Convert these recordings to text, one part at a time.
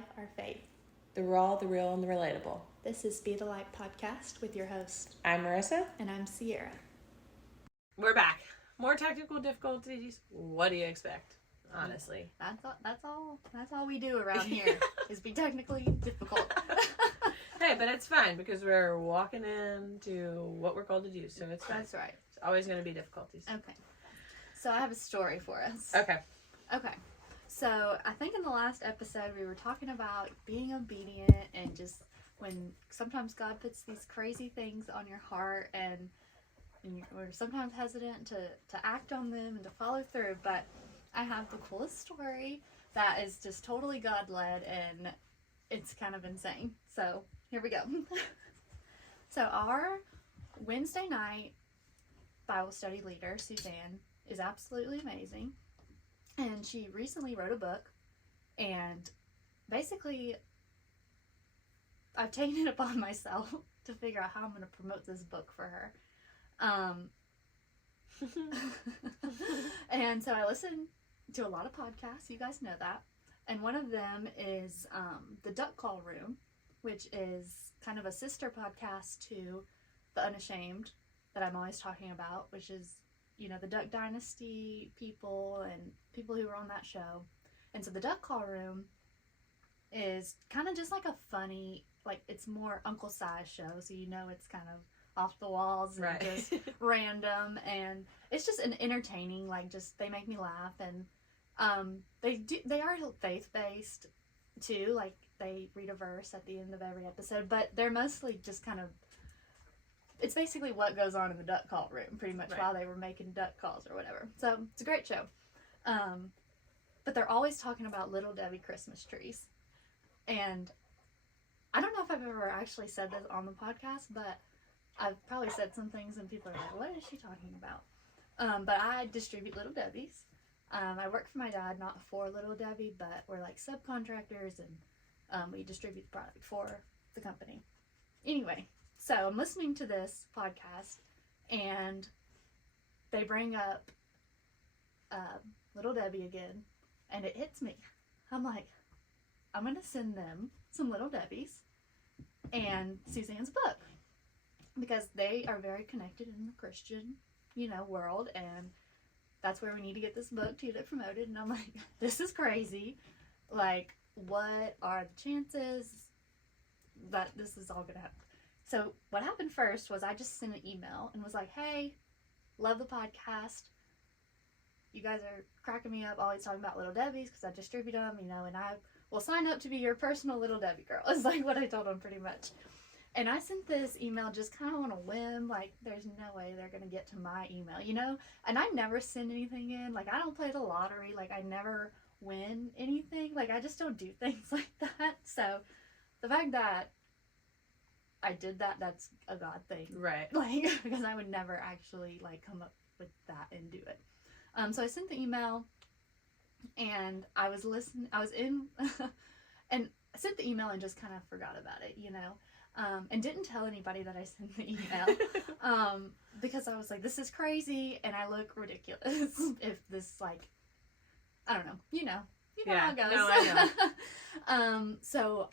life, our faith. The raw, the real, and the relatable. This is Be the Light podcast with your host. I'm Marissa. And I'm Sierra. We're back. More technical difficulties. What do you expect? Honestly. That's all we do around here is be technically difficult. Hey, but it's fine because we're walking into what we're called to do, so it's fine. That's right. It's always going to be difficulties. Okay. So I have a story for us. Okay. So I think in the last episode we were talking about being obedient and just when sometimes God puts these crazy things on your heart and we're sometimes hesitant to act on them and to follow through, but I have the coolest story that is just totally God-led and it's kind of insane. So here we go. So our Wednesday night Bible study leader, Suzanne, is absolutely amazing. And she recently wrote a book, and basically I've taken it upon myself to figure out how I'm going to promote this book for her. And so I listen to a lot of podcasts, you guys know that, and one of them is the Duck Call Room, which is kind of a sister podcast to The Unashamed that I'm always talking about, which is, you know, the Duck Dynasty people and people who were on that show. And so the Duck Call Room is kind of just like a funny, like it's more Uncle Si's show, so you know it's kind of off the walls and right. Just random, and it's just an entertaining, like just they make me laugh, and they are faith-based too, like they read a verse at the end of every episode, but they're mostly just kind of, it's basically what goes on in the duck call room, pretty much, right. While they were making duck calls or whatever. So it's a great show. But they're always talking about Little Debbie Christmas trees. And I don't know if I've ever actually said this on the podcast, but I've probably said some things and people are like, what is she talking about? But I distribute Little Debbies. I work for my dad, not for Little Debbie, but we're like subcontractors, and we distribute the product for the company. Anyway, so I'm listening to this podcast, and they bring up Little Debbie again, and it hits me. I'm like, I'm going to send them some Little Debbies and Suzanne's book, because they are very connected in the Christian, world, and that's where we need to get this book to get it promoted. And I'm like, this is crazy. Like, what are the chances that this is all going to happen? So what happened first was I just sent an email and was like, hey, love the podcast. You guys are cracking me up always talking about Little Debbies because I distribute them, and I will sign up to be your personal Little Debbie girl. It's like what I told them pretty much. And I sent this email just kind of on a whim, like there's no way they're going to get to my email, And I never send anything in. Like I don't play the lottery. Like I never win anything. Like I just don't do things like that. So the fact that I did that, that's a God thing. Right. Like, because I would never actually, like, come up with that and do it. So I sent the email, and I was in, and I sent the email and just kind of forgot about it, and didn't tell anybody that I sent the email, because I was like, this is crazy, and I look ridiculous if this, like, I don't know, you know how it goes. No, I know. So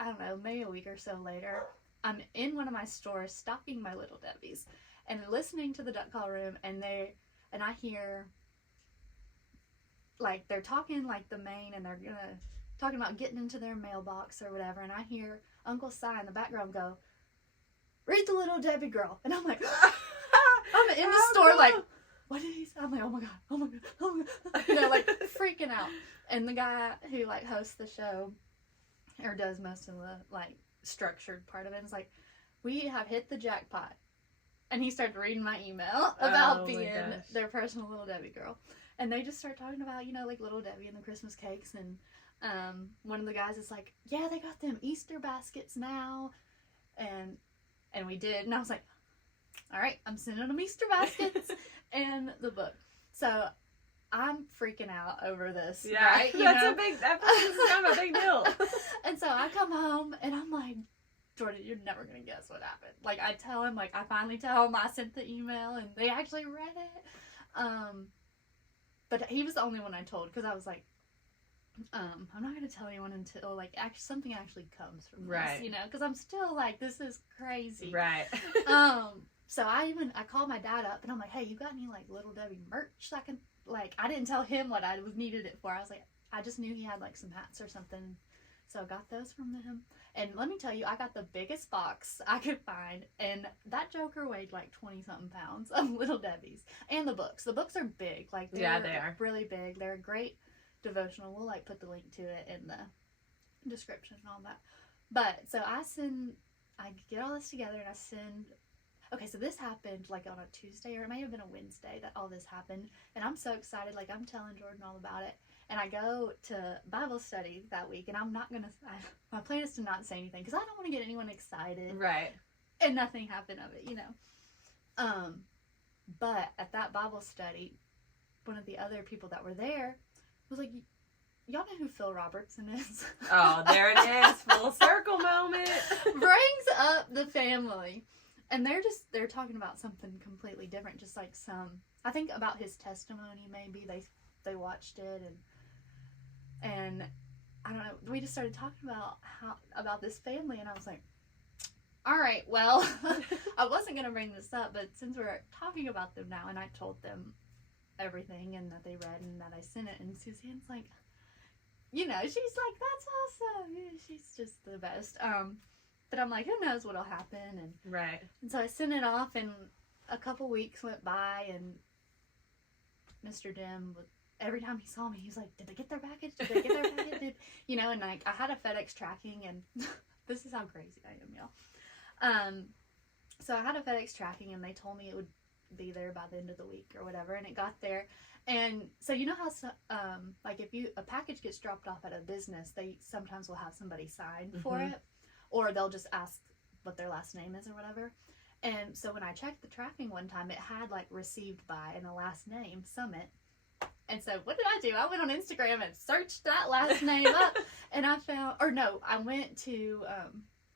I don't know, maybe a week or so later, I'm in one of my stores stocking my Little Debbies and listening to the Duck Call Room, and I hear, like, they're talking like the main, and they're talking about getting into their mailbox or whatever, and I hear Uncle Si in the background go, read the Little Debbie girl, and I'm like, I'm in the store like, what did he say? I'm like, oh my god, like freaking out. And the guy who like hosts the show, or does most of the like structured part of it, is like, we have hit the jackpot. And he started reading my email about being their personal Little Debbie girl. And they just start talking about, like Little Debbie and the Christmas cakes. And one of the guys is like, yeah, they got them Easter baskets now. And we did. And I was like, all right, I'm sending them Easter baskets and the book. So I'm freaking out over this. Yeah, right? That's kind of a big deal. And so I come home and I'm like, Jordan, you're never going to guess what happened. Like, I finally tell him I sent the email and they actually read it. But he was the only one I told, because I was like, I'm not gonna tell anyone until like something actually comes from Right. this, you know, because I'm still like, this is crazy. Right. So I called my dad up and I'm like, hey, you got any like Little Debbie merch that I can, like, I didn't tell him what I was needed it for. I was like, I just knew he had like some hats or something, so I got those from him. And let me tell you, I got the biggest box I could find, and that joker weighed like 20 something pounds of Little Debbie's. And the books are big, like they are really big. They're a great devotional. We'll like put the link to it in the description and all that. But so I get all this together and I send. Okay, so this happened like on a Tuesday, or it may have been a Wednesday that all this happened, and I'm so excited. Like, I'm telling Jordan all about it, and I go to Bible study that week, and I'm not gonna. My plan is to not say anything because I don't want to get anyone excited, right? And nothing happened of it, you know. But at that Bible study, one of the other people that were there was like, y'all know who Phil Robertson is? Oh, there it is. Full circle moment. Brings up the family. And they're talking about something completely different. Just like I think about his testimony, maybe they watched it and I don't know. We just started talking about this family, and I was like, all right, well, I wasn't going to bring this up, but since we're talking about them now, and I told them everything and that they read and that I sent it, and Suzanne's like, you know, she's like, that's awesome. Yeah, she's just the best. But I'm like, who knows what'll happen, and right. And so I sent it off, and a couple weeks went by, and Mr. Jim, every time he saw me, he was like, did they get their package? Did they get their package? You know, and like, I had a FedEx tracking, and this is how crazy I am, y'all. So I had a FedEx tracking, and they told me it would be there by the end of the week or whatever, and it got there. And so you know how, like, if a package gets dropped off at a business, they sometimes will have somebody sign for it, or they'll just ask what their last name is or whatever. And so when I checked the tracking one time, it had like received by and a last name, Summit. And so what did I do? I went on Instagram and searched that last name up, and I found, or no, I went to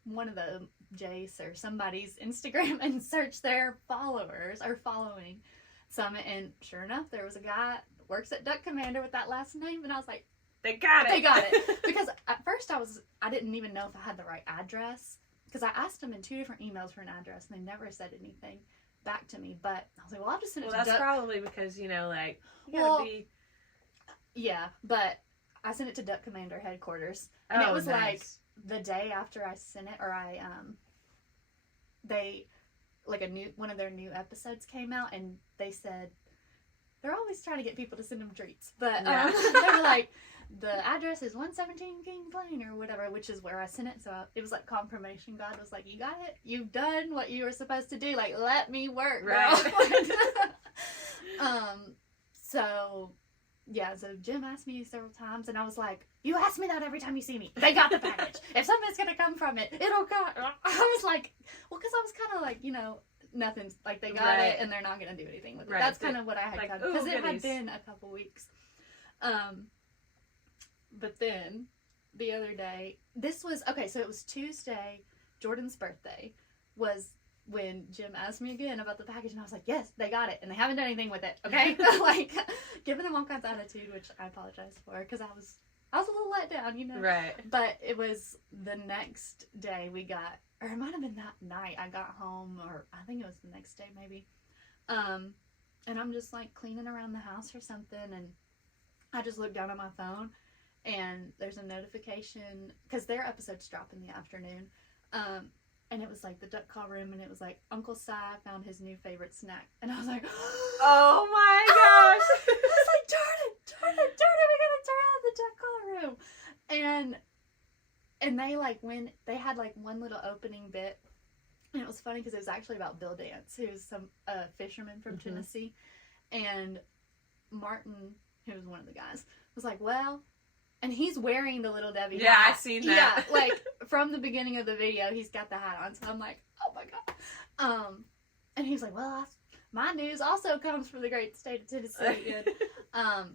one of the Jace or somebody's Instagram and searched their followers or following Summit, and sure enough, there was a guy that works at Duck Commander with that last name, and I was like, they got it. Because at first I didn't even know if I had the right address, because I asked them in 2 different emails for an address, and they never said anything back to me. But I was like, well, I'll just send it to Duck. Well, that's probably because, you know, like, you gotta be. Yeah, but I sent it to Duck Commander headquarters, and it was like the day after I sent it, or they, like, one of their new episodes came out, and they said they're always trying to get people to send them treats, but they were like, the address is 117 Kings Lane or whatever, which is where I sent it. So it was like confirmation. God was like, you got it. You've done what you were supposed to do. Like, let me work, right? So yeah. So Jim asked me several times, and I was like, you ask me that every time you see me. They got the package. If something's gonna come from it, it'll come. I was like, well, because I was kind of like, you know, nothing's like, they got it and they're not gonna do anything with it. That's kind of what I had, like, because it had been a couple weeks. But then the other day, this was okay. So it was Tuesday. Jordan's birthday was when Jim asked me again about the package, and I was like, yes, they got it, and they haven't done anything with it. Okay, like giving them all kinds of attitude, which I apologize for, because I was a little let down, you know. Right. But it was the next day we got, or it might have been that night I got home, or I think it was the next day maybe. And I'm just like cleaning around the house or something, and I just looked down at my phone, and there's a notification, because their episodes drop in the afternoon, and it was like the duck call room, and it was like, Uncle Si found his new favorite snack, and I was like, oh my gosh. I was like, Jordan, we gotta turn on the duck call room. And they like, when they had like one little opening bit, and it was funny because it was actually about Bill Dance, who's some fisherman from Tennessee, and Martin, who was one of the guys, was like, well, and he's wearing the Little Debbie hat. I've seen that. Yeah, like from the beginning of the video, he's got the hat on. So I'm like, oh my god. And he was like, well, my news also comes from the great state of Tennessee. And,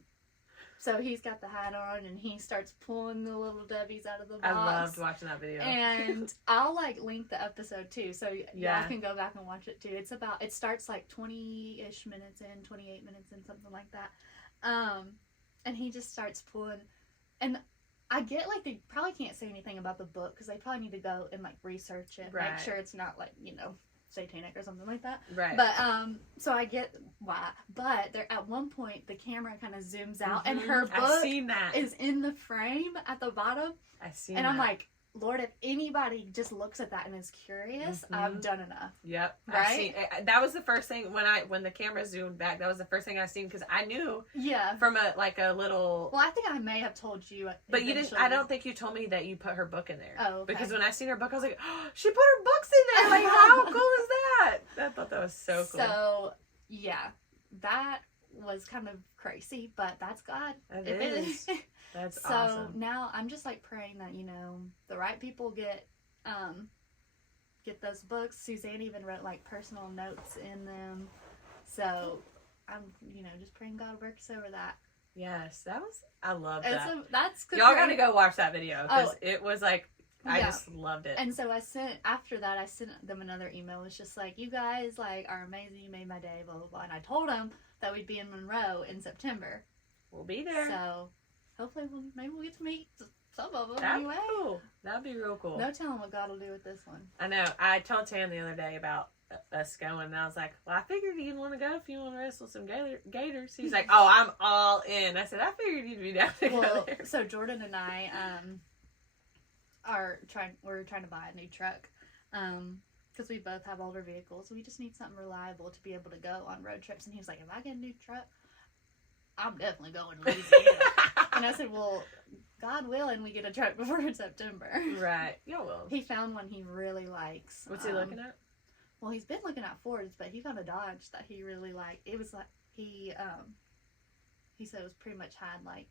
so he's got the hat on, and he starts pulling the Little Debbies out of the box. I loved watching that video. And I'll like link the episode too, so y'all can go back and watch it too. It starts like 20-ish minutes in, 28 minutes in, something like that. And he just starts pulling. And I get, like, they probably can't say anything about the book because they probably need to go and, like, research it. Right. Make sure it's not, like, you know, satanic or something like that. Right. But, so I get why. But there, at one point, the camera kind of zooms out and her I've book seen that. is in the frame at the bottom. I've seen And that. I'm like, Lord, if anybody just looks at that and is curious, I've done enough. Yep. Right? That was the first thing when the camera zoomed back. That was the first thing I seen because I knew Yeah. from a little. Well, I think I may have told you. But you didn't. I don't think you told me that you put her book in there. Oh, okay. Because when I seen her book, I was like, oh, she put her books in there. Like, how cool is that? I thought that was so cool. So yeah, that was kind of crazy, but that's God. That It is. That's so awesome. now I'm just like praying that, you know, the right people get those books. Suzanne even wrote like personal notes in them. So I'm, you know, just praying God works over that. Yes, I love that. That's good. Y'all gotta go watch that video because Oh. it was like, I Yeah. just loved it. And so after that, I sent them another email. It's just like, you guys like are amazing. You made my day, blah, blah, blah. And I told them that we'd be in Monroe in September. We'll be there. So hopefully maybe we'll get to meet some of them That'd anyway. be cool. That'd be real cool. No telling what God will do with this one. I know. I told Tam the other day about us going, and I was like, well, I figured you'd want to go if you want to wrestle some gators. He's like, oh, I'm all in. I said, I figured you'd be down to go there. So Jordan and I we're trying to buy a new truck because we both have older vehicles. We just need something reliable to be able to go on road trips. And he was like, if I get a new truck, I'm definitely going to Louisiana. And I said, well, God willing, we get a truck before September. Right. Y'all will. He found one he really likes. What's he looking at? Well, he's been looking at Fords, but he got a Dodge that he really liked. It was like he said it was pretty much had like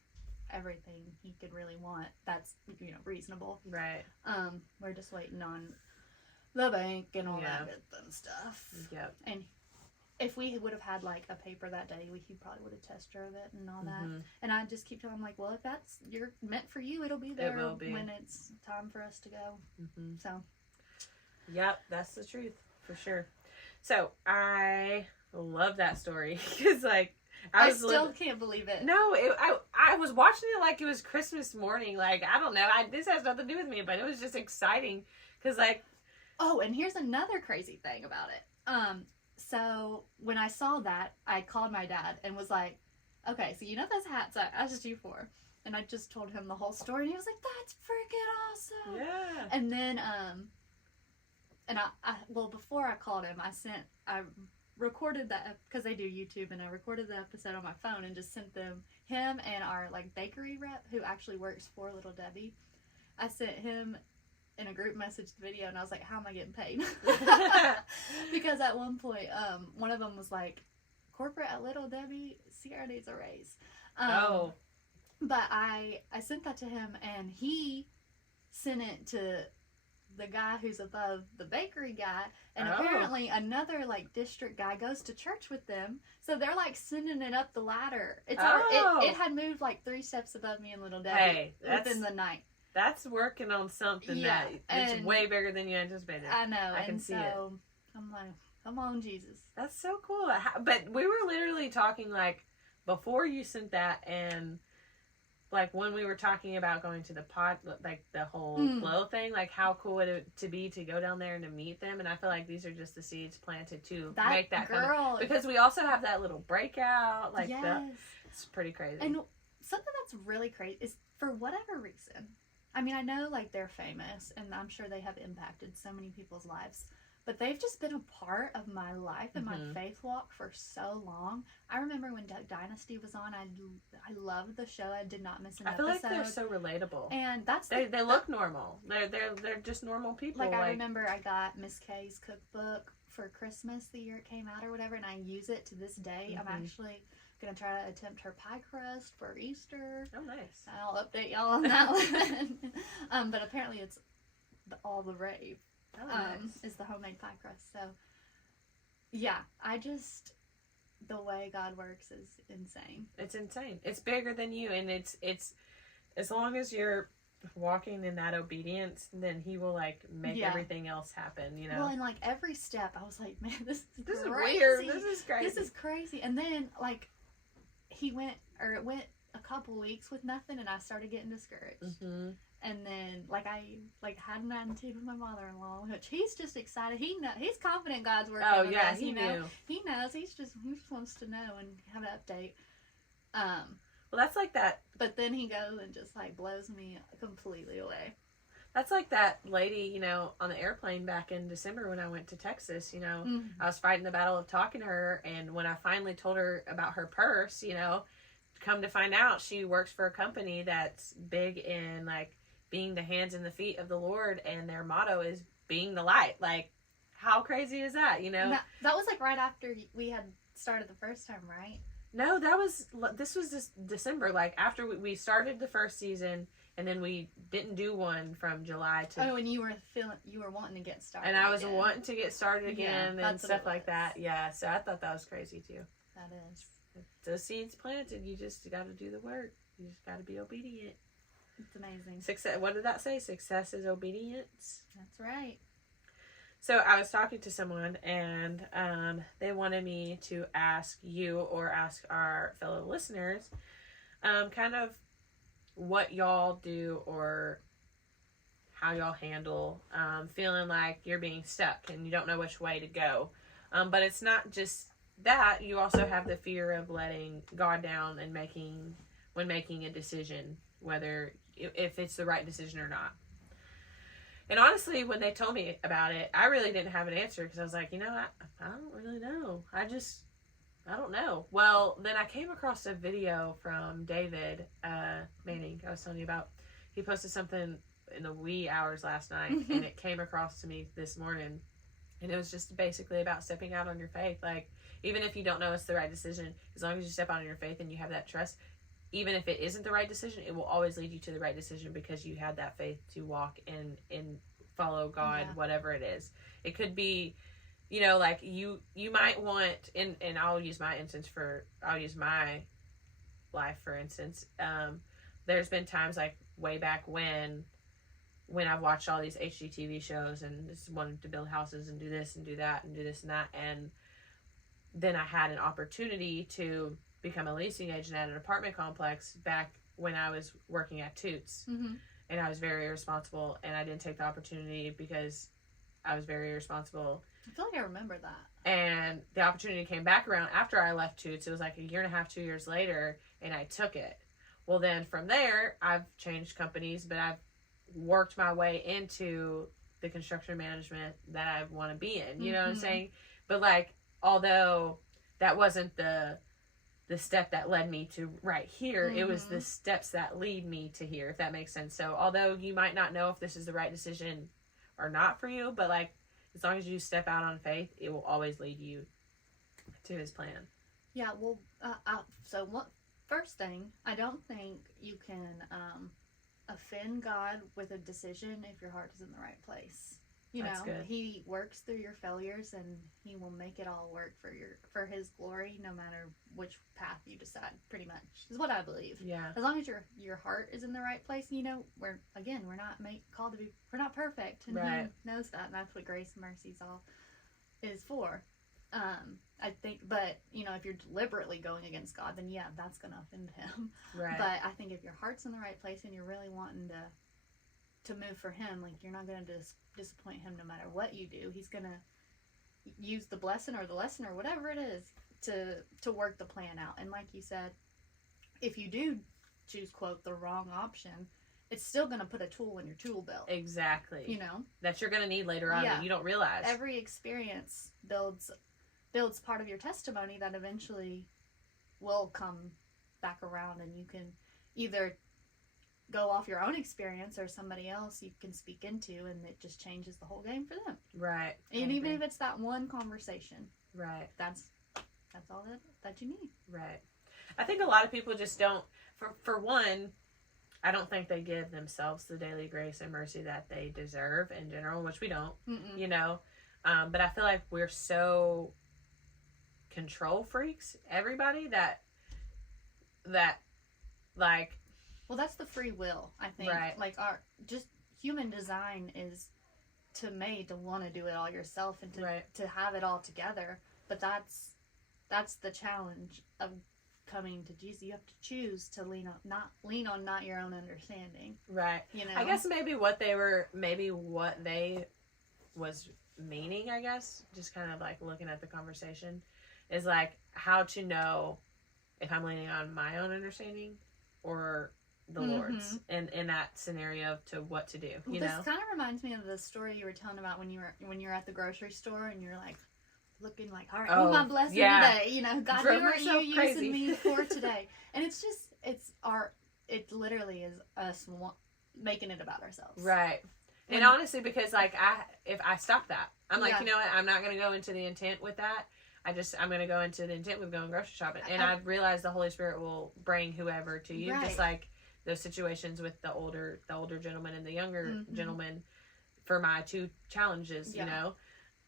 everything he could really want. That's, you know, reasonable. Right. We're just waiting on the bank and all Yeah. that good fun stuff. Yep. And if we would have had like a paper that day, he probably would have test drove it and all that. Mhm. And I just keep telling him like, well, if that's you're meant for you, it'll be there will be. when it's time for us to go. Mm-hmm. So Yep, that's the truth for sure. So I love that story because like I still can't believe it. No, I was watching it like it was Christmas morning. Like I don't know, this has nothing to do with me, but it was just exciting because like. Oh, and here's another crazy thing about it. So when I saw that, I called my dad and was like, okay, so you know those hats I asked you for? And I just told him the whole story, and he was like, that's freaking awesome. Yeah. And then, well, before I called him, I recorded that, because they do YouTube, and I recorded the episode on my phone and just sent him and our, like, bakery rep, who actually works for Little Debbie. I sent him in a group message the video, and I was like, how am I getting paid? Because at one point, one of them was like, corporate at Little Debbie, Sierra needs a raise. But I sent that to him, and he sent it to the guy who's above the bakery guy, and apparently another like district guy goes to church with them, so they're like sending it up the ladder. It had moved like 3 steps above me and Little Debbie within the night. That's working on something that it's way bigger than you anticipated. I know. I can see it. I'm like, come on, Jesus. That's so cool. But we were literally talking like before you sent that, and like when we were talking about going to the pod, like the whole flow thing, like how cool would it to be to go down there and to meet them. And I feel like these are just the seeds planted to make that girl. Because we also have that little breakout. Like it's pretty crazy. And something that's really crazy is, for whatever reason, I mean, I know like they're famous and I'm sure they have impacted so many people's lives, but they've just been a part of my life and my faith walk for so long. I remember when Duck Dynasty was on, I loved the show. I did not miss an episode. I feel like they're so relatable. And that's they look normal. They're just normal people. Like I remember I got Miss Kay's cookbook for Christmas the year it came out or whatever, and I use it to this day. I'm actually gonna try to attempt her pie crust for Easter. Oh, nice. I'll update y'all on that one. But apparently it's all the rave. Oh, nice. Is the homemade pie crust. So yeah, the way God works is insane. It's insane. It's bigger than you, and it's as long as you're walking in that obedience, then He will like make everything else happen, you know. Well, and like every step I was like, man, this is weird. This is crazy. This is crazy. And then like it went a couple weeks with nothing, and I started getting discouraged. Mm-hmm. And then, I had an attitude with my mother-in-law, which he's just excited. He's confident God's working. Oh with yeah, us, he knew. He knows. He just wants to know and have an update. Well, that's like that. But then he goes and just blows me completely away. That's like that lady, on the airplane back in December when I went to Texas. Mm-hmm. I was fighting the battle of talking to her, and when I finally told her about her purse, come to find out she works for a company that's big in being the hands and the feet of the Lord, and their motto is being the light. How crazy is that? That was right after we had started the first time, right? No, this was just December, after we started the first season, and then we didn't do one from July to. Oh, and you were wanting to get started. And I was wanting to get started again, and stuff like that. Yeah, so I thought that was crazy too. That is. The seeds planted, you just got to do the work. You just got to be obedient. It's amazing. Success. What did that say? Success is obedience. That's right. So I was talking to someone, and they wanted me to ask you or ask our fellow listeners kind of what y'all do or how y'all handle feeling like you're being stuck and you don't know which way to go. But it's not just that. You also have the fear of letting God down and when making a decision, whether if it's the right decision or not. And honestly, when they told me about it, I really didn't have an answer because I was like, I don't really know. I don't know. Well, then I came across a video from David Manning I was telling you about. He posted something in the wee hours last night, and it came across to me this morning. And it was just basically about stepping out on your faith. Even if you don't know it's the right decision, as long as you step out on your faith and you have that trust, even if it isn't the right decision, it will always lead you to the right decision because you had that faith to walk and follow God, whatever it is. It could be, you might want, and I'll use my life, for instance. There's been times way back when I've watched all these HGTV shows and just wanted to build houses and do this and do that and do this and that. And then I had an opportunity to become a leasing agent at an apartment complex back when I was working at Toots. Mm-hmm. And I was very irresponsible, and I didn't take the opportunity because I was very irresponsible. I feel like I remember that. And the opportunity came back around after I left Toots. It was a year and a half, 2 years later, and I took it. Well, then from there, I've changed companies, but I've worked my way into the construction management that I want to be in. You know what I'm saying? But although that wasn't the step that led me to right here, it was the steps that lead me to here, if that makes sense. So although you might not know if this is the right decision or not for you, but as long as you step out on faith, it will always lead you to his plan. Yeah, well, first thing, I don't think you can offend God with a decision if your heart is in the right place. That's good. He works through your failures, and he will make it all work for his glory, no matter which path you decide, pretty much, is what I believe. Yeah. As long as your heart is in the right place, we're not called to be, we're not perfect, and right. he knows that, and that's what grace and mercy is for. I think, but, if you're deliberately going against God, then that's going to offend him. Right. But I think if your heart's in the right place and you're really wanting to move for him, you're not going to disappoint him no matter what you do. He's going to use the blessing or the lesson or whatever it is to work the plan out. And like you said, if you do choose, quote, the wrong option, it's still going to put a tool in your tool belt. Exactly. That you're going to need later on that you don't realize. Every experience builds part of your testimony that eventually will come back around, and you can either go off your own experience or somebody else you can speak into, and it just changes the whole game for them. Right. And even if it's that one conversation. Right. That's all that you need. Right. I think a lot of people just don't, for one, I don't think they give themselves the daily grace and mercy that they deserve in general, which we don't, but I feel like we're so control freaks, everybody, that well, that's the free will, I think. Right. Our just human design is made to want to do it all yourself and to have it all together. But that's the challenge of coming to Jesus. You have to choose to lean on not your own understanding. Right. You know? I guess maybe what they was meaning, I guess, just kind of like looking at the conversation, is like how to know if I'm leaning on my own understanding or the Lord's in that scenario to what to do. You this know? kind of reminds me of the story you were telling about when you're at the grocery store and you're like looking like, all right, who am I blessing today? You know, God, who are you using me for today? And it literally is us making it about ourselves. Right. And honestly, because like if I stop that, I'm like, you know what, I'm not going to go into the intent with that. I'm going to go into the intent with going grocery shopping. And I've realized the Holy Spirit will bring whoever to you. Right. Just like those situations with the older gentleman and the younger gentleman for my two challenges, you know,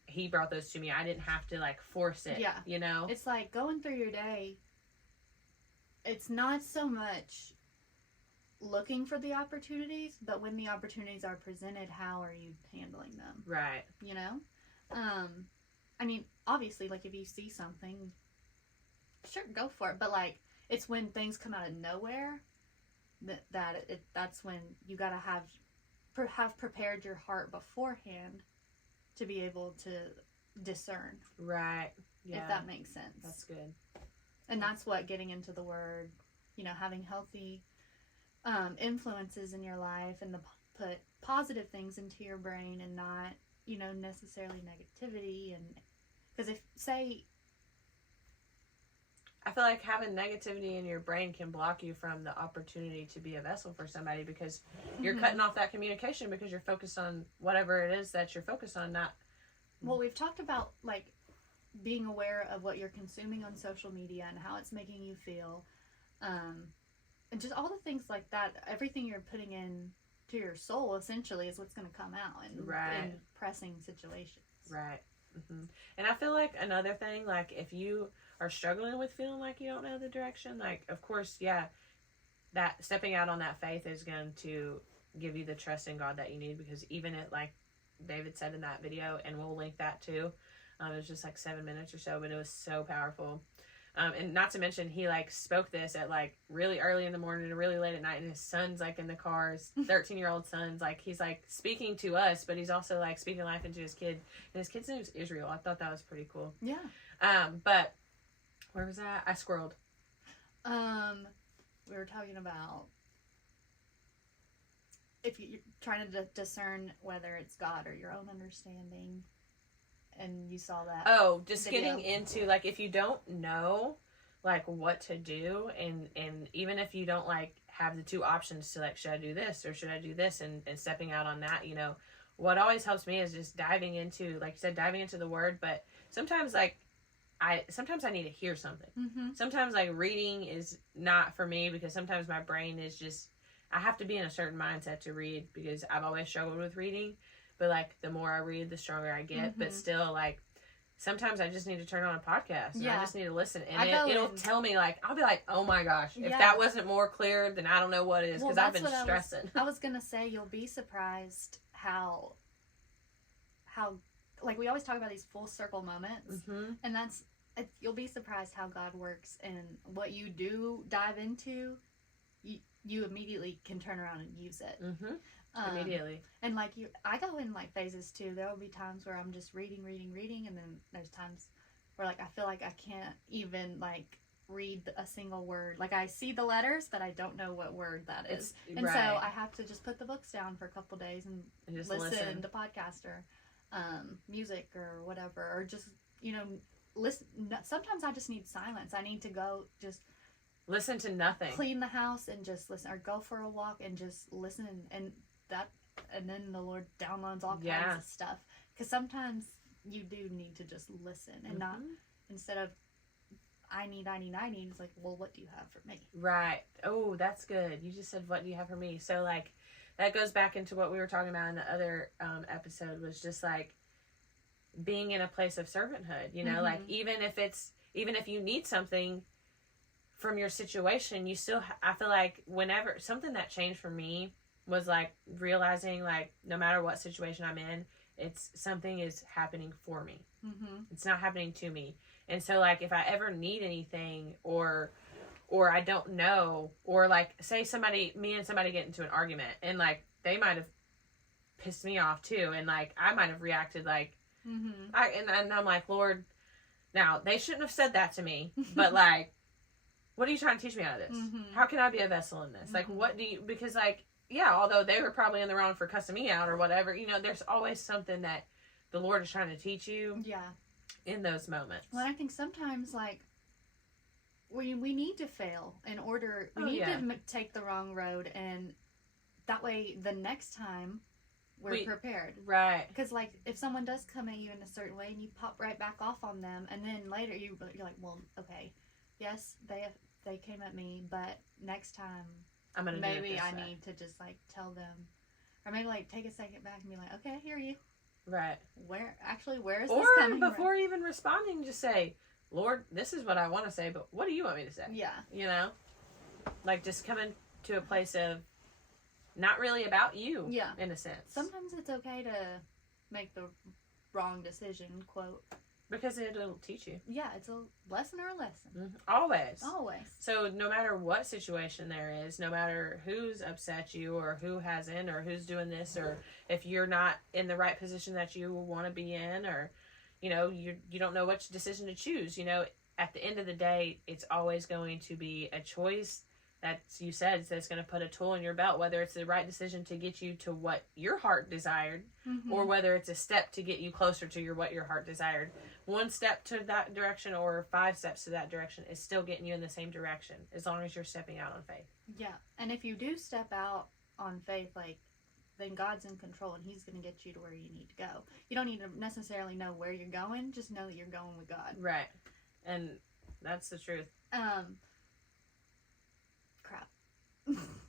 he brought those to me. I didn't have to like force it, you know. It's like going through your day. It's not so much looking for the opportunities, but when the opportunities are presented, how are you handling them? Right. You know? I mean, obviously, like, if you see something, sure, go for it. But, like, it's when things come out of nowhere that's when you gotta have prepared your heart beforehand to be able to discern. Right. Yeah. If that makes sense. That's good. And that's what getting into the Word, you know, having healthy influences in your life and put positive things into your brain and not, you know, necessarily negativity. And because I feel like having negativity in your brain can block you from the opportunity to be a vessel for somebody, because you're cutting off that communication because you're focused on whatever it is that you're focused on. Well, we've talked about like being aware of what you're consuming on social media and how it's making you feel. And just all the things like that, everything you're putting in to your soul essentially is what's going to come out in pressing situations. Right. And I feel like another thing, like if you are struggling with feeling like you don't know the direction, like of course, that stepping out on that faith is going to give you the trust in God that you need, because even it, like David said in that video, and we'll link that too. It was just like 7 minutes or so, but it was so powerful. And not to mention, he like spoke this at like really early in the morning and really late at night, and his son's like in the car, his 13-year-old son's like, he's like speaking to us, but he's also like speaking life into his kid, and his kid's name is Israel. I thought that was pretty cool. Yeah. But where was that? I squirreled. We were talking about if you're trying to discern whether it's God or your own understanding. And you saw that. Oh, just video. Getting into, like, if you don't know, like, what to do, and even if you don't, like, have the two options to, like, should I do this or should I do this, and stepping out on that, you know, what always helps me is just diving into, like you said, diving into the Word. But sometimes, like, I need to hear something. Sometimes, like, reading is not for me, because sometimes my brain is just, I have to be in a certain mindset to read, because I've always struggled with reading. But, like, the more I read, the stronger I get. But still, like, sometimes I just need to turn on a podcast. And I just need to listen. And it'll tell me, like, I'll be like, oh, my gosh. If that wasn't more clear, then I don't know what it is. Because I've been stressing. I was going to say, you'll be surprised how, like, we always talk about these full circle moments. And you'll be surprised how God works. And what you do dive into, you immediately can turn around and use it. Immediately. And like I go in like phases too. There will be times where I'm just reading, and then there's times where like I feel like I can't even like read a single word. Like I see the letters, but I don't know what word that is. And so I have to just put the books down for a couple days and just listen to podcast or music or whatever, or just, you know, listen. Sometimes I just need silence. I need to go just listen to nothing, clean the house and just listen, or go for a walk and just listen, and then the Lord downloads all kinds of stuff, because sometimes you do need to just listen and not, instead of I need, it's like, well, what do you have for me? Right. Oh, that's good. You just said, what do you have for me? So like that goes back into what we were talking about in the other episode, was just like being in a place of servanthood, you know, like even if you need something from your situation, you still I feel like whenever something that changed for me was like realizing, like, no matter what situation I'm in, it's something is happening for me. It's not happening to me. And so like if I ever need anything, or or I don't know, or like say me and somebody get into an argument, and like they might have pissed me off too, and like I might have reacted like, and I'm like, Lord, now they shouldn't have said that to me, but like, what are you trying to teach me out of this? How can I be a vessel in this? Like, what do you? Because like, yeah, although they were probably in the wrong for cussing me out or whatever, there's always something that the Lord is trying to teach you. Yeah. In those moments. Well, I think sometimes like we need to fail in order. We need to take the wrong road, and that way the next time we're prepared. Right. Because like if someone does come at you in a certain way and you pop right back off on them, and then later you're like, well, okay, yes, they came at me, but next time I'm gonna maybe I need to just like tell them, or maybe like take a second back and be like, okay, I hear you. Right. Where is this coming from? Or before even responding, just say, Lord, this is what I want to say, but what do you want me to say? Yeah. Like just coming to a place of not really about you. Yeah. In a sense. Sometimes it's okay to make the wrong decision, quote. Because it'll teach you. Yeah, it's a lesson or a lesson. Mm-hmm. Always. Always. So no matter what situation there is, no matter who's upset you or who hasn't or who's doing this, or if you're not in the right position that you want to be in, or, you don't know which decision to choose, at the end of the day, it's always going to be a choice that's going to put a tool in your belt, whether it's the right decision to get you to what your heart desired, or whether it's a step to get you closer to what your heart desired. One step to that direction or 5 steps to that direction is still getting you in the same direction, as long as you're stepping out on faith. Yeah. And if you do step out on faith, like, then God's in control and he's going to get you to where you need to go. You don't need to necessarily know where you're going, just know that you're going with God. Right. And that's the truth. Crap.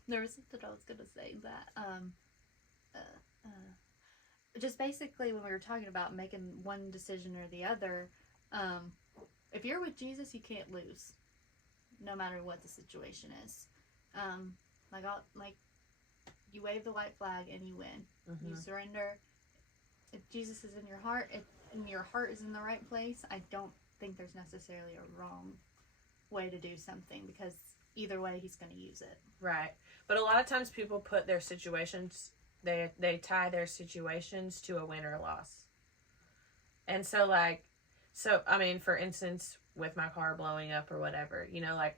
There was something I was going to say that, just basically when we were talking about making one decision or the other, if you're with Jesus, you can't lose, no matter what the situation is. Like you wave the white flag and you win. You surrender. If Jesus is in your heart, and your heart is in the right place, I don't think there's necessarily a wrong way to do something, because either way he's going to use it. Right. But a lot of times people put their situations, they tie their situations to a win or a loss. And so I mean, for instance, with my car blowing up or whatever,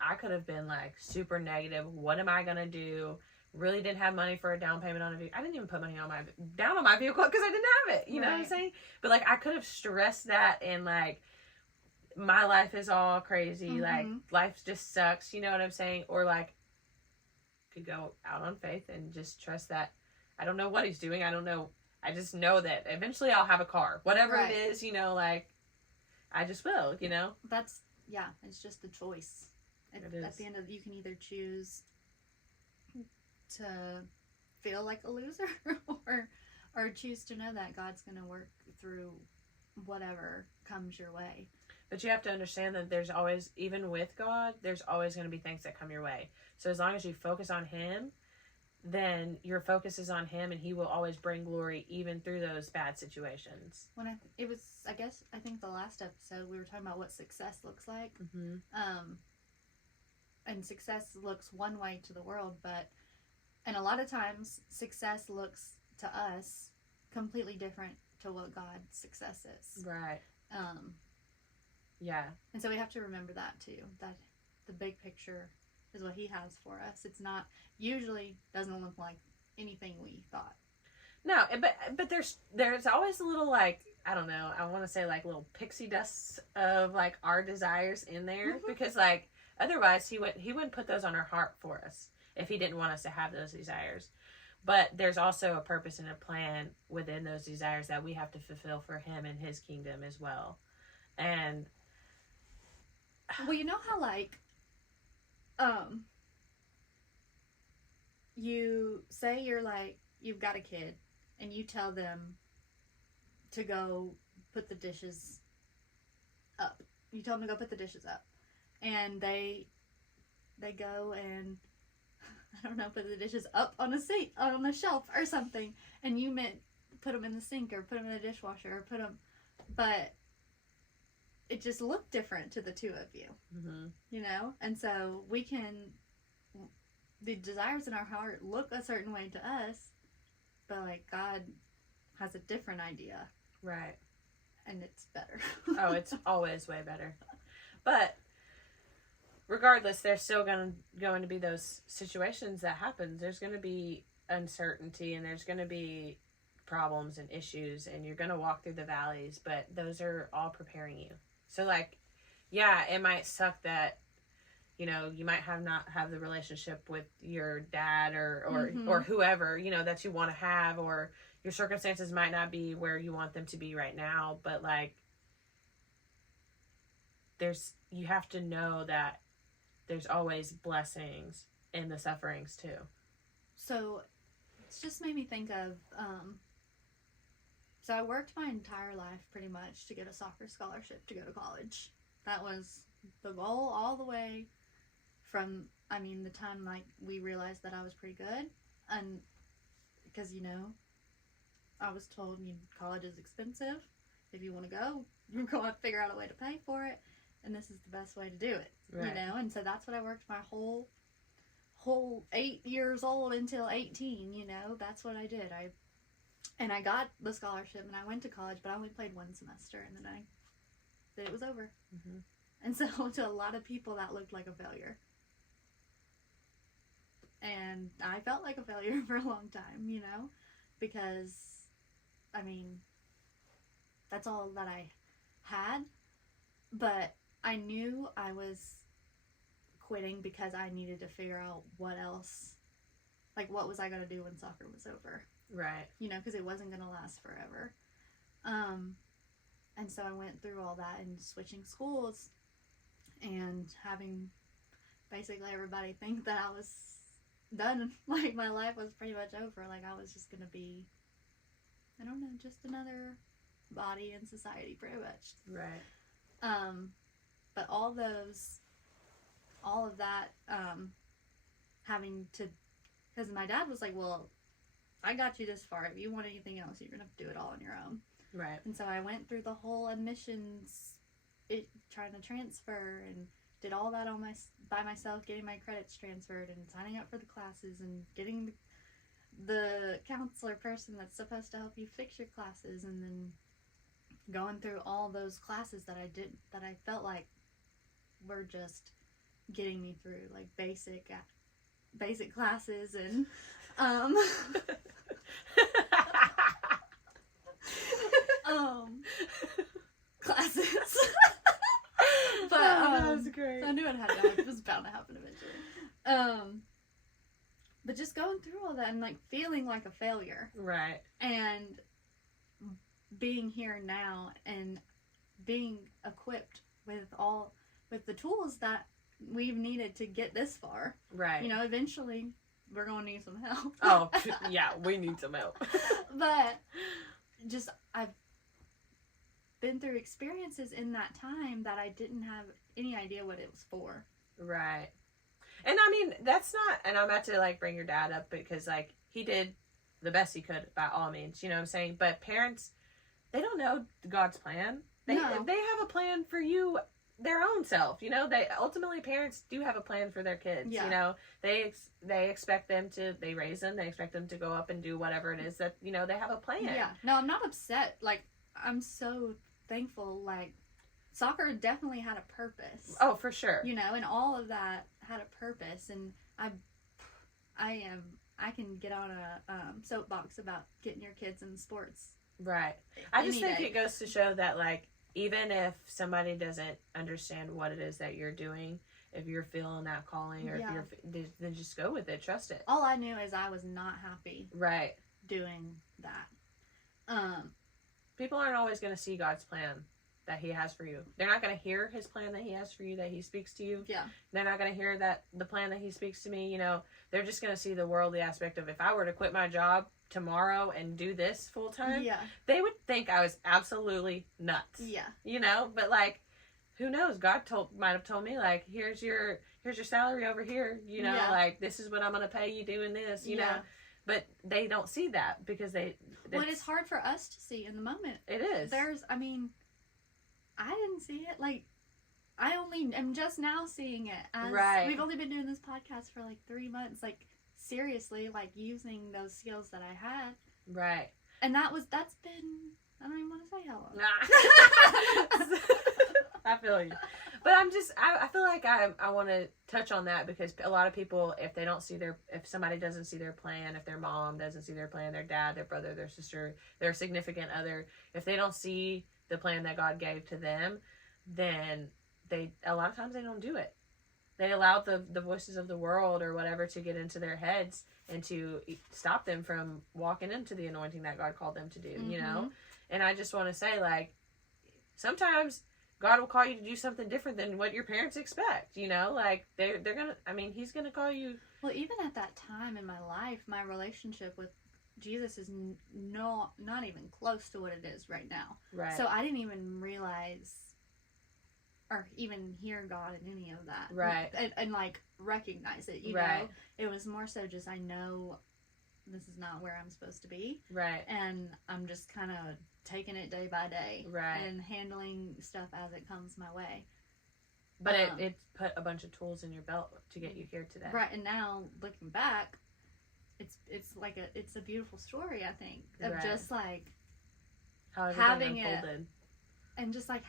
I could have been super negative. What am I going to do? Really didn't have money for a down payment on a vehicle. I didn't even put money down on my vehicle because I didn't have it. You know what I'm saying? But I could have stressed that, and my life is all crazy. Life just sucks. You know what I'm saying? Or could go out on faith and just trust that I don't know what he's doing. I don't know. I just know that eventually I'll have a car. Whatever it is, I just will, That's, it's just a choice. At the end of you can either choose to feel like a loser or choose to know that God's going to work through whatever comes your way. But you have to understand that there's always, even with God, there's always going to be things that come your way. So as long as you focus on him, then your focus is on him, and he will always bring glory even through those bad situations. When I think the last episode we were talking about what success looks like. And success looks one way to the world, and a lot of times success looks to us completely different to what God's success is. Right. And so we have to remember that too, that the big picture is what he has for us. It's not, usually doesn't look like anything we thought. No, but there's always a little I don't know, I want to say little pixie dust of our desires in there, because otherwise he wouldn't put those on our heart for us if he didn't want us to have those desires. But there's also a purpose and a plan within those desires that we have to fulfill for him and his kingdom as well. And well, you know how you say you've got a kid and you tell them to go put the dishes up. You tell them to go put the dishes up. And they go and, I don't know, put the dishes up on a shelf or something. And you meant put them in the sink or put them in the dishwasher or but it just looked different to the two of you, Mm-hmm. you know? And so the desires in our heart look a certain way to us, but like God has a different idea. Right. And it's better. Oh, it's always way better. But regardless, there's still going to be those situations that happen. There's going to be uncertainty, and there's going to be problems and issues, and you're going to walk through the valleys, but those are all preparing you. So like, yeah, it might suck that, you know, you might not have the relationship with your dad or whoever, you know, that you want to have, or your circumstances might not be where you want them to be right now, but like, you have to know that there's always blessings in the sufferings too. So it's just made me think of, so I worked my entire life pretty much to get a soccer scholarship to go to college. That was the goal all the way from, I mean, the time like we realized that I was pretty good. And because, you know, I was told college is expensive. If you want to go, you're going to have to figure out a way to pay for it. And this is the best way to do it, right. You know? And so that's what I worked my whole 8 years old until 18, you know? That's what I did. I got the scholarship and I went to college, but I only played one semester and then it was over. Mm-hmm. And so to a lot of people that looked like a failure. And I felt like a failure for a long time, you know? Because, I mean, that's all that I had. But I knew I was quitting because I needed to figure out what else, like what was I going to do when soccer was over. Right. You know, because it wasn't going to last forever. And so I went through all that and switching schools and having basically everybody think that I was done. Like my life was pretty much over. Like I was just going to be, I don't know, just another body in society pretty much. Right. But all of that, having to, because my dad was like, well, I got you this far. If you want anything else, you're going to have to do it all on your own. Right. And so I went through the whole admissions, trying to transfer, and did all that by myself, getting my credits transferred and signing up for the classes and getting the counselor person that's supposed to help you fix your classes, and then going through all those classes that I felt like were just getting me through, like basic classes and classes. But that was great. I knew it was bound to happen eventually. But just going through all that and like feeling like a failure. Right. And being here now and being equipped with the tools that we've needed to get this far. Right. You know, eventually we're going to need some help. Oh, yeah, we need some help. But just, I've been through experiences in that time that I didn't have any idea what it was for. Right. And I mean, that's not, and I'm about to like bring your dad up because like he did the best he could by all means, you know what I'm saying? But parents, they don't know God's plan. They have a plan for you, their own self, you know? Ultimately parents do have a plan for their kids, you know? They expect them to, they raise them, they expect them to go up and do whatever it is that, you know, they have a plan. Yeah. No, I'm not upset. Like, I'm so thankful. Like, soccer definitely had a purpose. Oh, for sure. You know, and all of that had a purpose. And I can get on a soapbox about getting your kids in sports. Right. I just think it goes to show that, like, even if somebody doesn't understand what it is that you're doing, if you're feeling that calling, or if then just go with it. Trust it. All I knew is I was not happy. Right. Doing that. People aren't always going to see God's plan that he has for you. They're not going to hear his plan that he has for you, that he speaks to you. Yeah. They're not going to hear the plan that he speaks to me, you know. They're just going to see the worldly aspect of, if I were to quit my job tomorrow and do this full time, they would think I was absolutely nuts. Yeah. You know, but like, who knows? God might have told me, like, here's your salary over here, you know, like, this is what I'm going to pay you doing this, you know. But they don't see that because well, it's hard for us to see in the moment. It is. I didn't see it. Like, I only am just now seeing it. As Right. We've only been doing this podcast for like 3 months. Like, seriously, like using those skills that I had. Right. And that's been, I don't even want to say how long. I feel you. But I feel like I want to touch on that because a lot of people, if somebody doesn't see their plan, if their mom doesn't see their plan, their dad, their brother, their sister, their significant other, if they don't see the plan that God gave to them, then a lot of times they don't do it. They allow the voices of the world or whatever to get into their heads and to stop them from walking into the anointing that God called them to do, you know? And I just want to say, like, sometimes God will call you to do something different than what your parents expect, you know? Like, they're going to, I mean, he's going to call you. Well, even at that time in my life, my relationship with Jesus is not even close to what it is right now. Right. So I didn't even realize or even hear God in any of that. Right. And like, recognize it, you Right. know? It was more so just, I know this is not where I'm supposed to be. Right. And I'm just kind of taking it day by day. Right. And handling stuff as it comes my way. But it put a bunch of tools in your belt to get you here today. Right. And now, looking back, it's like it's a beautiful story, I think, of Right. just like How having unfolded. it, and just like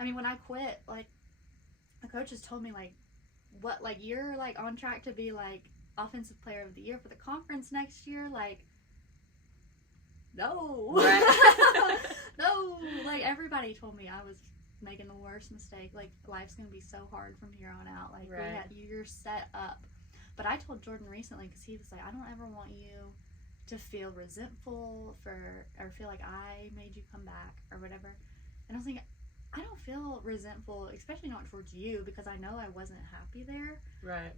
I mean, when I quit, like, the coaches told me, like, what, like, you're like on track to be like offensive player of the year for the conference next year. Like, no. Right. No. Like, everybody told me I was making the worst mistake. Like, life's gonna be so hard from here on out. Like, Right. you're set up. But I told Jordan recently, because he was like, I don't ever want you to feel resentful or feel like I made you come back or whatever. And I was like, I don't feel resentful, especially not towards you, because I know I wasn't happy there. Right.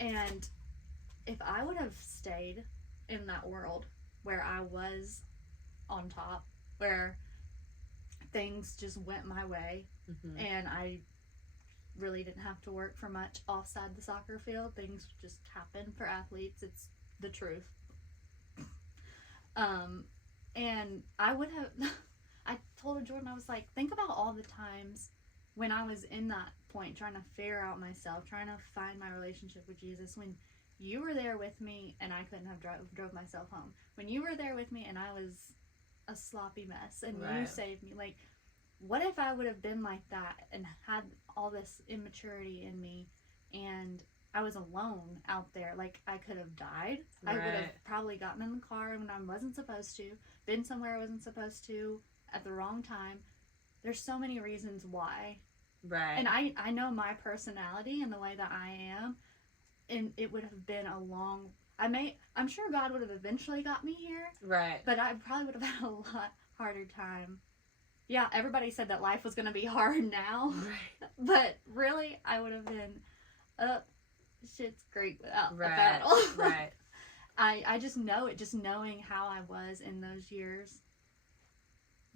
And if I would have stayed in that world where I was on top, where things just went my way, and I really didn't have to work for much offside the soccer field, things just happen for athletes. It's the truth. And I would have, I told Jordan, I was like, think about all the times when I was in that point, trying to figure out myself, trying to find my relationship with Jesus, when you were there with me and I couldn't have drove myself home. When you were there with me and I was a sloppy mess and Right. you saved me. Like, what if I would have been like that and had all this immaturity in me and I was alone out there? Like, I could have died. Right. I would have probably gotten in the car when I wasn't supposed to, been somewhere I wasn't supposed to at the wrong time. There's so many reasons why. Right. And I know my personality and the way that I am, and it would have been I'm sure God would have eventually got me here, Right. but I probably would have had a lot harder time. Yeah, everybody said that life was going to be hard now, Right. but really, I would have been shit's great without the Right. battle. Right. I just know it, just knowing how I was in those years.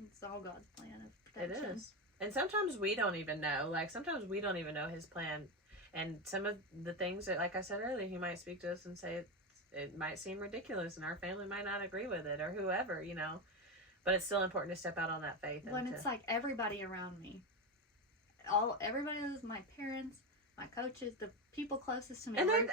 It's all God's plan of protection. It is. And sometimes we don't even know. Like, sometimes we don't even know his plan. And some of the things that, like I said earlier, he might speak to us and say it might seem ridiculous and our family might not agree with it or whoever, you know. But it's still important to step out on that faith. When it's like everybody around me. Everybody is my parents, my coaches, the people closest to me. And they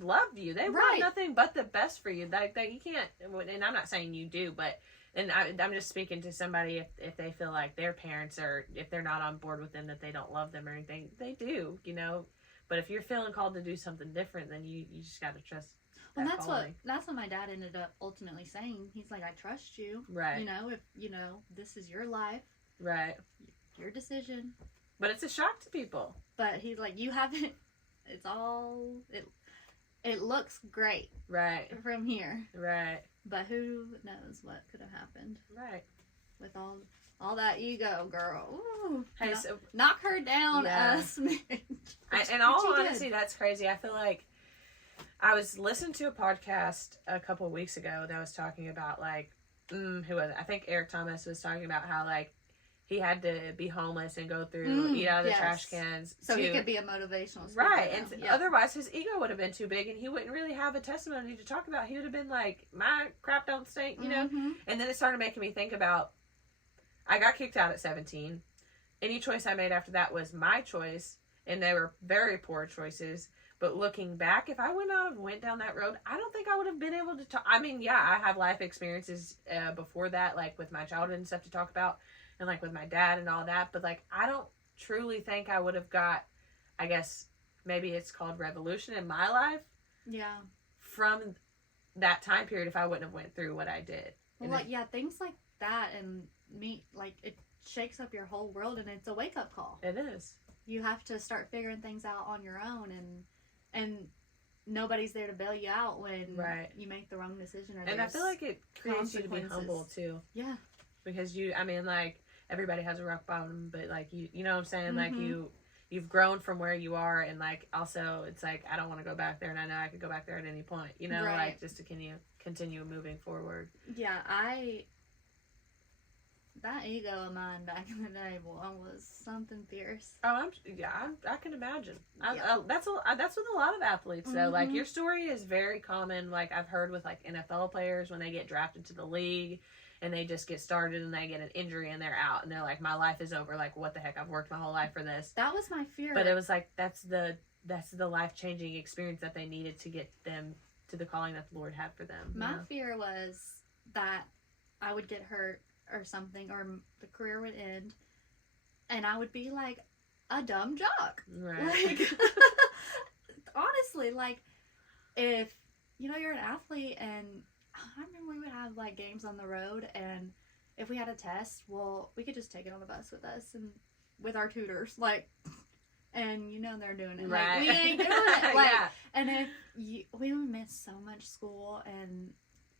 loved you. They want nothing but the best for you. Like you can't, and I'm not saying you do, but, and I'm just speaking to somebody if they feel like their parents are, if they're not on board with them, that they don't love them or anything. They do, you know. But if you're feeling called to do something different, then you just got to trust. Well, that's what my dad ended up ultimately saying. He's like, I trust you. Right. You know, if, you know, this is your life. Right. Your decision. But it's a shock to people. But he's like, you haven't, it looks great. Right. From here. Right. But who knows what could have happened. Right. With all that ego, girl. Ooh, hey, so knock her down a smidge. In all honesty, that's crazy. I feel like I was listening to a podcast a couple of weeks ago that was talking about, like, who was it? I think Eric Thomas was talking about how, like, he had to be homeless and go through, eat out of the trash cans. So he could be a motivational speaker. Right. And otherwise his ego would have been too big and he wouldn't really have a testimony to talk about. He would have been like, my crap don't stink, you know? And then it started making me think about, I got kicked out at 17. Any choice I made after that was my choice, and they were very poor choices. But looking back, if I went down that road, I don't think I would have been able to talk. I mean, yeah, I have life experiences before that, like with my childhood and stuff to talk about, and like with my dad and all that. But like, I don't truly think I would have got, I guess maybe it's called revolution in my life. Yeah. From that time period, if I wouldn't have went through what I did. Well, like, yeah, things like that and me, like, it shakes up your whole world, and it's a wake-up call. It is. You have to start figuring things out on your own, and nobody's there to bail you out when you make the wrong decision. And I feel like it creates you to be humble, too. Yeah. Because I mean, like, everybody has a rock bottom, but, like, you know what I'm saying? Mm-hmm. Like, you've grown from where you are, and, like, also, it's like, I don't want to go back there, and I know I could go back there at any point, you know? Right. Like, just to continue moving forward. Yeah, that ego of mine back in the day, boy, was something fierce. Oh, I can imagine. That's with a lot of athletes, though. Mm-hmm. Like, your story is very common. Like, I've heard with, like, NFL players when they get drafted to the league and they just get started and they get an injury and they're out and they're like, my life is over. Like, what the heck? I've worked my whole life for this. That was my fear. But it was like, that's the life-changing experience that they needed to get them to the calling that the Lord had for them. My fear was that I would get hurt or something, or the career would end, and I would be like a dumb jock. Right. Like, honestly, like, if, you know, you're an athlete, and I remember we would have, like, games on the road, and if we had a test, well, we could just take it on the bus with us, and with our tutors, like, and, you know, they're doing it. Right. Like, we ain't doing it. Like, yeah. And if we would miss so much school, and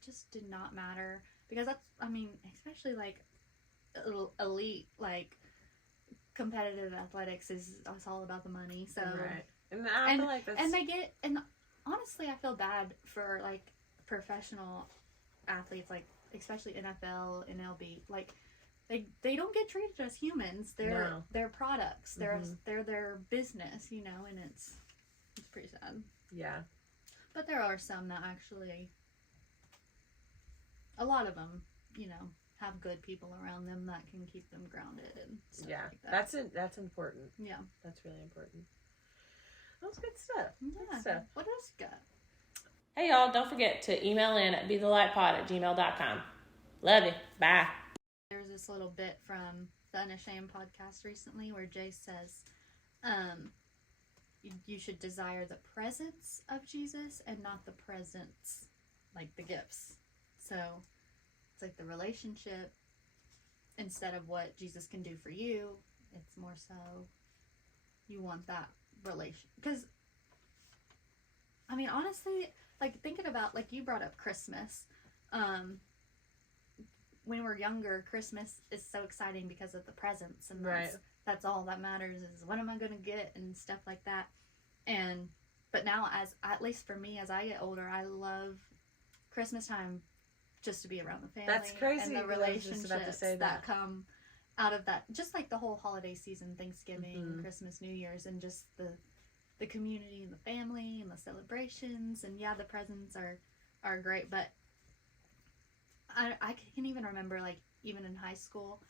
just did not matter. Because that's, I mean, especially, like, elite, like, competitive athletics is all about the money. So, right. And I feel like that's... And honestly, I feel bad for, like, professional athletes, like, especially NFL, MLB. Like, they don't get treated as humans. They're products. They're their business, you know, and it's pretty sad. Yeah. But there are some that actually... A lot of them, you know, have good people around them that can keep them grounded and stuff like that. That's important. Yeah. That's really important. That was good stuff. Yeah. Good stuff. What else you got? Hey, y'all, don't forget to email in at bethelightpod@gmail.com. Love you. Bye. There was this little bit from the Unashamed podcast recently where Jay says, you should desire the presence of Jesus and not the presents, like the gifts. So, it's like the relationship, instead of what Jesus can do for you, it's more so you want that relation. Because, I mean, honestly, like, thinking about, like, you brought up Christmas. When we're younger, Christmas is so exciting because of the presents. And that's all that matters is what am I going to get and stuff like that. But now, at least for me, as I get older, I love Christmas time. Just to be around the family. That's crazy. And the relationships that come out of that. Just like the whole holiday season, Thanksgiving, Christmas, New Year's, and just the community and the family and the celebrations. And yeah, the presents are great. But I can even remember, like, even in high school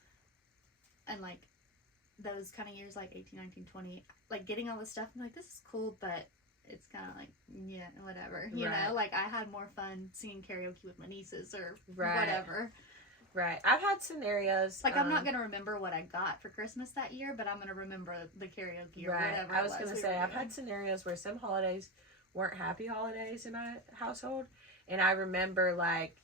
and, like, those kind of years, like 18, 19, 20, like, getting all this stuff. I'm like, this is cool, but it's kind of like, yeah, whatever, you know? Like, I had more fun singing karaoke with my nieces or whatever. Right. I've had scenarios. Like, I'm not going to remember what I got for Christmas that year, but I'm going to remember the karaoke or whatever. I was going to say, I've had scenarios where some holidays weren't happy holidays in my household. And I remember, like,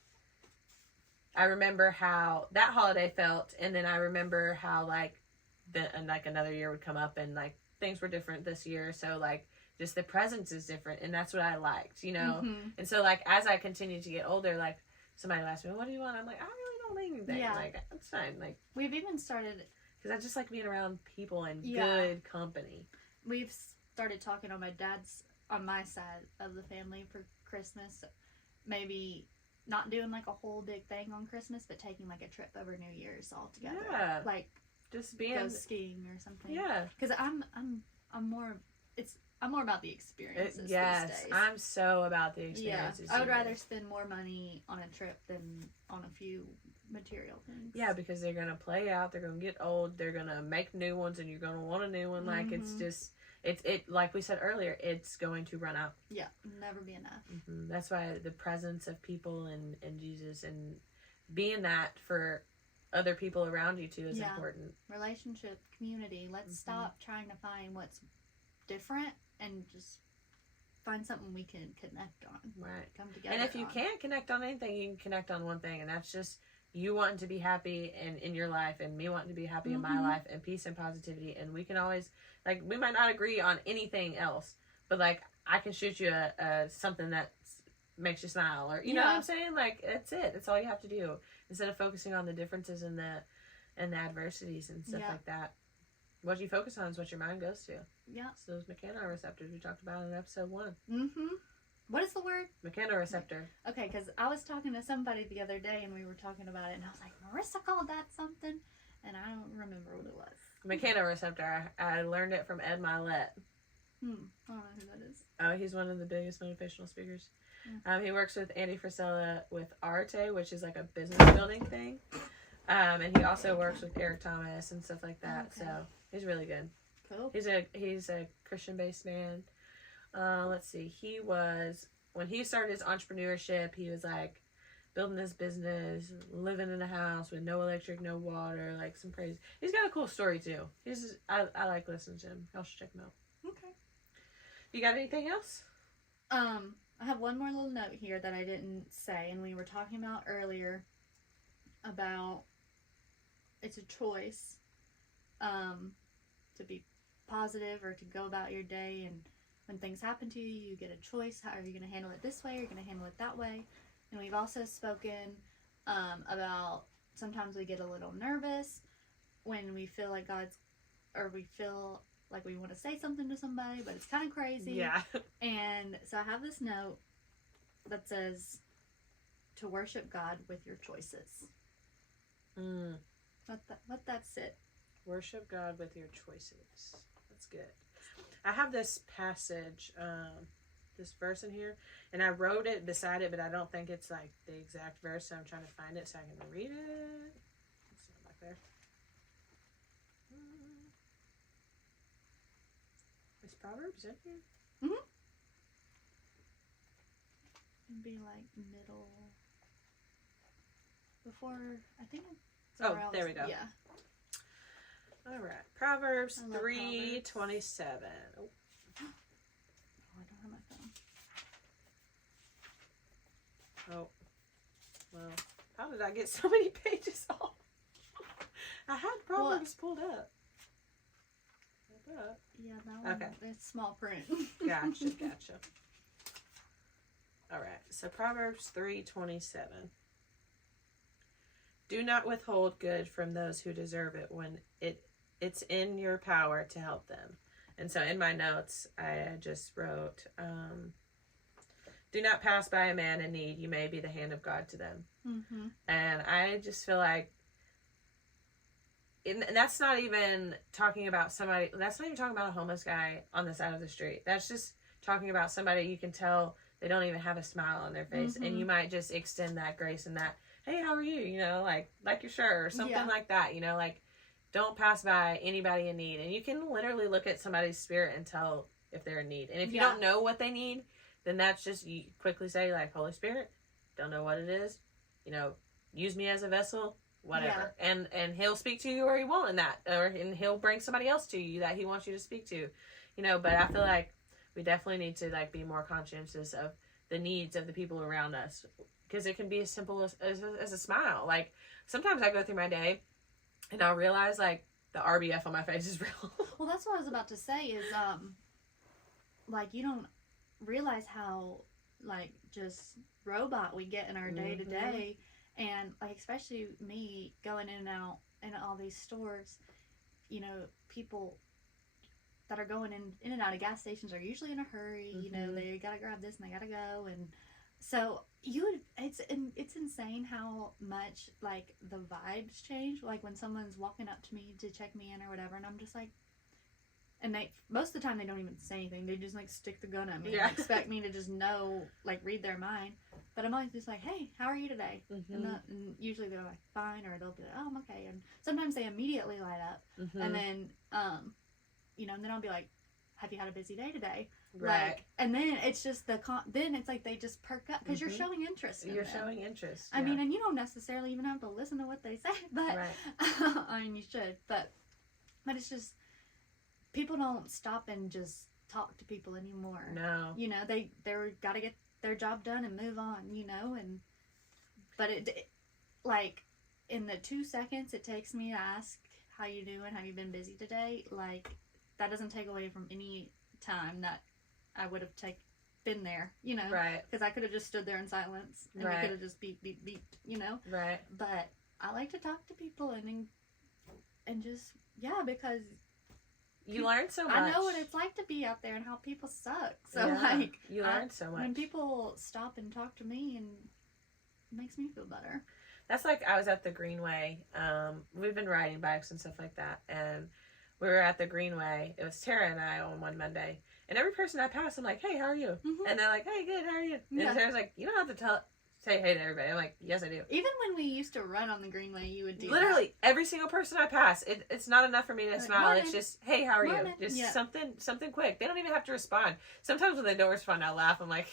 how that holiday felt. And then I remember how, like, another year would come up and, like, things were different this year. So, like, just the presence is different, and that's what I liked, you know? Mm-hmm. And so, like, as I continued to get older, like, somebody asked me, what do you want? I'm like, I really don't need anything. Yeah. Like, it's fine. Like, we've even started... Because I just like being around people and good company. We've started talking on my side of the family for Christmas. Maybe not doing, like, a whole big thing on Christmas, but taking, like, a trip over New Year's all together. Yeah. Like, just being... Go skiing or something. Yeah. Because I'm more... I'm more about the experiences Yes, these days. I'm so about the experiences. I would rather spend more money on a trip than on a few material things. Yeah, because they're gonna play out. They're gonna get old. They're gonna make new ones, and you're gonna want a new one. Like it's just it like we said earlier, it's going to run out. Yeah, never be enough. That's why the presence of people and Jesus and being that for other people around you too is important. Relationship, community. Let's stop trying to find what's different and just find something we can connect on. Right. Come together. And if you can't connect on anything, you can connect on one thing, and that's just you wanting to be happy and in your life, and me wanting to be happy in my life, and peace and positivity. And we can always, like, we might not agree on anything else, but like I can shoot you a something that makes you smile, or you know what I'm saying. Like that's it. That's all you have to do instead of focusing on the differences and the adversities and stuff like that. What you focus on is what your mind goes to. Yeah. So those mechanoreceptors we talked about in episode 1. What is the word? Mechanoreceptor. Okay, because I was talking to somebody the other day and we were talking about it, and I was like, Marissa called that something, and I don't remember what it was. Mechanoreceptor. I learned it from Ed Mylett. I don't know who that is. Oh, he's one of the biggest motivational speakers. He works with Andy Frisella with Arte, which is like a business building thing. And he also works with Eric Thomas and stuff like that. Okay. So he's really good. Cool. He's a Christian-based man. Let's see. When he started his entrepreneurship, he was like building this business, living in a house with no electric, no water, like some crazy. He's got a cool story too. I like listening to him. Y'all should check him out. Okay. You got anything else? I have one more little note here that I didn't say, and we were talking about earlier about it's a choice to be positive or to go about your day, and when things happen to you, you get a choice. How are you going to handle it this way? Or are you going to handle it that way? And we've also spoken about sometimes we get a little nervous when we feel like we feel like we want to say something to somebody, but it's kind of crazy. Yeah. And so I have this note that says to worship God with your choices. Let that sit. Worship God with your choices. That's good. I have this passage, this verse in here, and I wrote it beside it, but I don't think it's like the exact verse, so I'm trying to find it so I can read it. It's not back there. Is Proverbs in here? It'd be like middle before, I think it's there we go. Yeah. All right. Proverbs 3:27. Oh. I don't have my phone. Oh. Well, how did I get so many pages off? I had Proverbs pulled up. Yeah, that one. Okay. It's small print. Gotcha. All right. So Proverbs 3:27. Do not withhold good from those who deserve it when it's in your power to help them. And so in my notes, I just wrote, do not pass by a man in need. You may be the hand of God to them. And I just feel like, and that's not even talking about somebody, that's not even talking about a homeless guy on the side of the street. That's just talking about somebody you can tell they don't even have a smile on their face. And you might just extend that grace and that, hey, how are you? You know, like your shirt or something like that. You know, like don't pass by anybody in need. And you can literally look at somebody's spirit and tell if they're in need. And if you don't know what they need, then that's just, you quickly say like, Holy Spirit, don't know what it is. You know, use me as a vessel, whatever. And he'll speak to you or he won't in that. And he'll bring somebody else to you that he wants you to speak to. You know, but I feel like we definitely need to like be more conscientious of the needs of the people around us. Because it can be as simple as a smile. Like, sometimes I go through my day, and I'll realize, like, the RBF on my face is real. Well, that's what I was about to say is, like, you don't realize how, like, just robot we get in our day-to-day. And, like, especially me going in and out in all these stores, you know, people that are going in and out of gas stations are usually in a hurry. You know, they gotta grab this and they gotta go, and so it's insane how much like the vibes change. Like when someone's walking up to me to check me in or whatever, and I'm just like, And most of the time they don't even say anything. They just like stick the gun at me Yeah. and expect me to just know, like read their mind. But I'm always just like, hey, how are you today? Mm-hmm. And usually they're like, fine, or they'll be like, oh, I'm okay. And sometimes they immediately light up. Mm-hmm. And then, and then I'll be like, have you had a busy day today? Right. Like, and then it's just then it's like they just perk up because you're showing interest in You're them. showing interest. I mean, and you don't necessarily even have to listen to what they say, but I mean, you should. But it's just people don't stop and just talk to people anymore. No. They're got to get their job done and move on. But it like in the 2 seconds it takes me to ask how you doing, have you been busy today? Like that doesn't take away from any time that I would have been there, Right. because I could have just stood there in silence and we could have just beep, beep, beep, Right. But I like to talk to people and just, because You learn so much. I know what it's like to be out there and how people suck. So, you learn so much. When people stop and talk to me, and it makes me feel better. That's like I was at the Greenway. We've been riding bikes and stuff like that. And we were at the Greenway. It was Tara and I on one Monday. And every person I passed, I'm like, hey, how are you? Mm-hmm. And they're like, hey, good, how are you? Yeah. And Tara's like, you don't have to say hey to everybody. I'm like, yes, I do. Even when we used to run on the Greenway, you would do Literally, every single person I pass, it's not enough for me to Like, smile. morning. It's just, hey, how are Morning. you? Just Yeah. something quick. They don't even have to respond. Sometimes when they don't respond, I laugh. I'm like,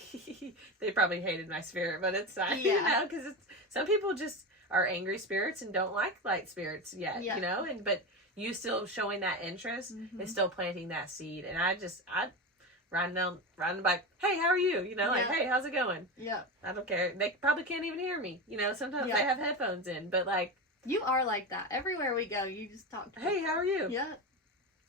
they probably hated my spirit, but it's fine. Yeah. Because some people just are angry spirits and don't like light spirits yet, Yeah. but you still showing that interest Mhm. is still planting that seed. And I riding the bike, hey, how are you? Like, Yeah. hey, how's it going? Yeah. I don't care. They probably can't even hear me. Sometimes Yeah. they have headphones in, but like, You are like that. Everywhere we go, you just talk to hey, people. how are you? Yeah.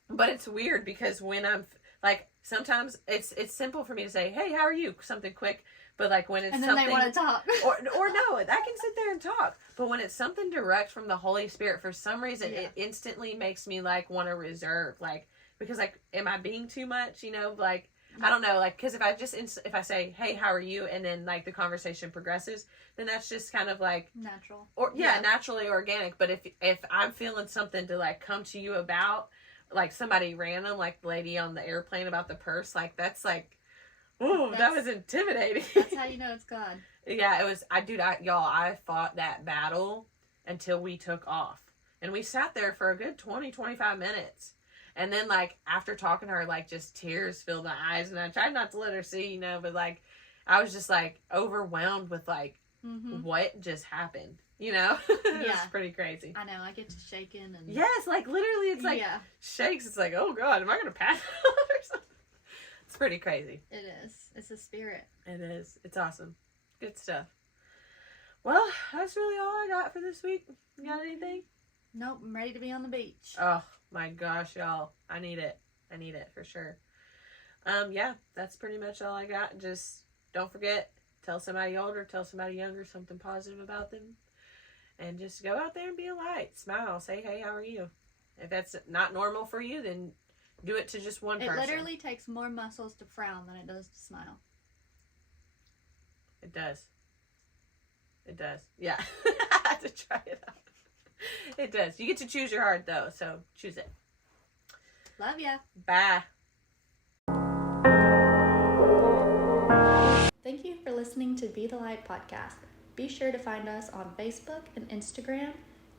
But it's weird because when I'm like, sometimes it's simple for me to say, hey, how are you? Something quick. But like when it's And then something, they want to talk. or no, I can sit there and talk. But when it's something direct from the Holy Spirit, for some reason, Yeah. it instantly makes me like want to reserve, like, because like, am I being too much? Like, I don't know, like, because if I say, hey, how are you? And then like the conversation progresses, then that's just kind of like Natural. or naturally organic. But if I'm feeling something to like come to you about, like somebody random, like the lady on the airplane about the purse, like that's like, oh, that was intimidating. That's how you know it's God. Yeah, it was. I fought that battle until we took off, and we sat there for a good 20-25 minutes. And then, like, after talking to her, like, just tears filled my eyes. And I tried not to let her see, but, like, I was just, like, overwhelmed with, like, what just happened, It was pretty crazy. I know. I get to shaking and... Yes, like, literally, it's, like, shakes. It's like, oh, God, am I going to pass out or something? It's pretty crazy. It is. It's a spirit. It is. It's awesome. Good stuff. Well, that's really all I got for this week. You got anything? Nope. I'm ready to be on the beach. Oh, my gosh, y'all. I need it for sure. Yeah, that's pretty much all I got. Just don't forget, tell somebody older, tell somebody younger something positive about them. And just go out there and be a light. Smile. Say, hey, how are you? If that's not normal for you, then do it to just one person. It literally takes more muscles to frown than it does to smile. It does. It does. Yeah. I had to try it out. It does. You get to choose your heart, though, so choose it. Love ya. Bye. Thank you for listening to Be the Light podcast. Be sure to find us on Facebook and Instagram.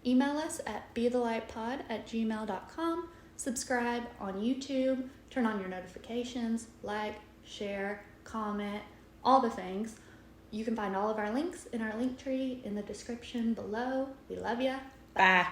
Email us at bethelightpod@gmail.com. Subscribe on YouTube. Turn on your notifications. Like, share, comment, all the things. You can find all of our links in our link tree in the description below. We love ya. Bye.